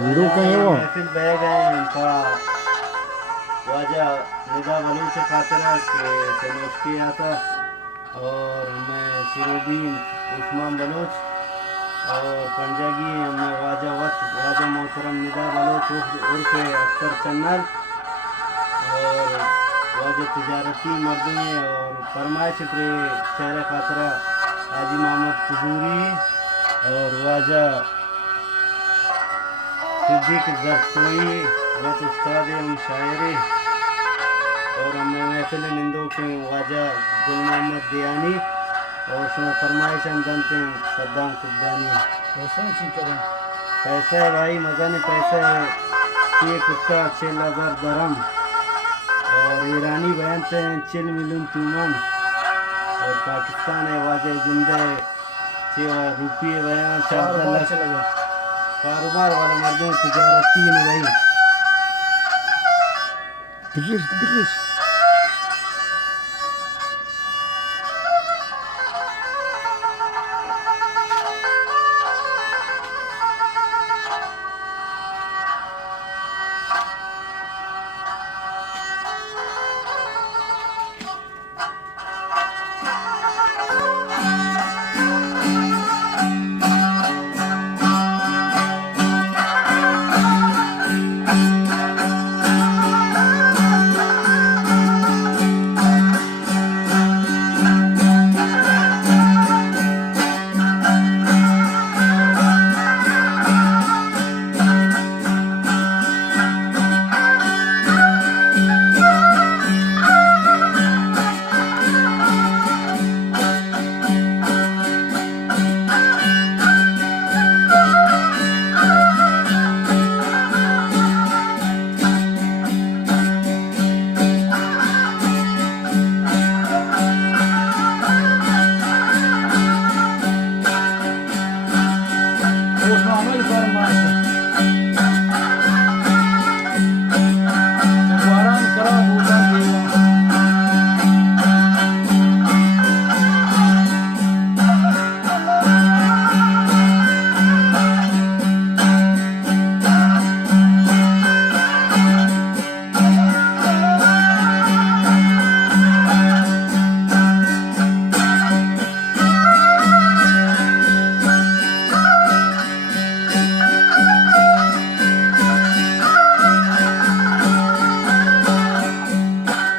hero کہیں وہ محفل بہ گئے ان کا واجہ ندا بلوچ خاطرہ کے چنوشکی آتا اور ہمیں سرودین عثمان بلوچ اور پنجگی ہمیں واجہ وقت واجہ محترم ندا بلوچ عرف اختر چنل اور واجہ تجارتی مردمی اور فرمائش پر شہر خاطرہ حاجی محمد کزوری اور واجہ صدیق زرسوئی وقت استاد ہم شاعری اور ہمیں محفل نندوں کے واجہ گل محمد دیانی اور شما فرمائش ہم دنتے ہیں صدام قبدانی پیسے بھائی مزہ نہیں پیسے چیئے کتا 6,000 درم اور ایرانی بیانتے ہیں 40 ملین تومن اور پاکستان ہے واجہ زندہ 6 روپیے بیان 4 لاکھ کاروبار والا مردوں تجارتی میں بھائی بلش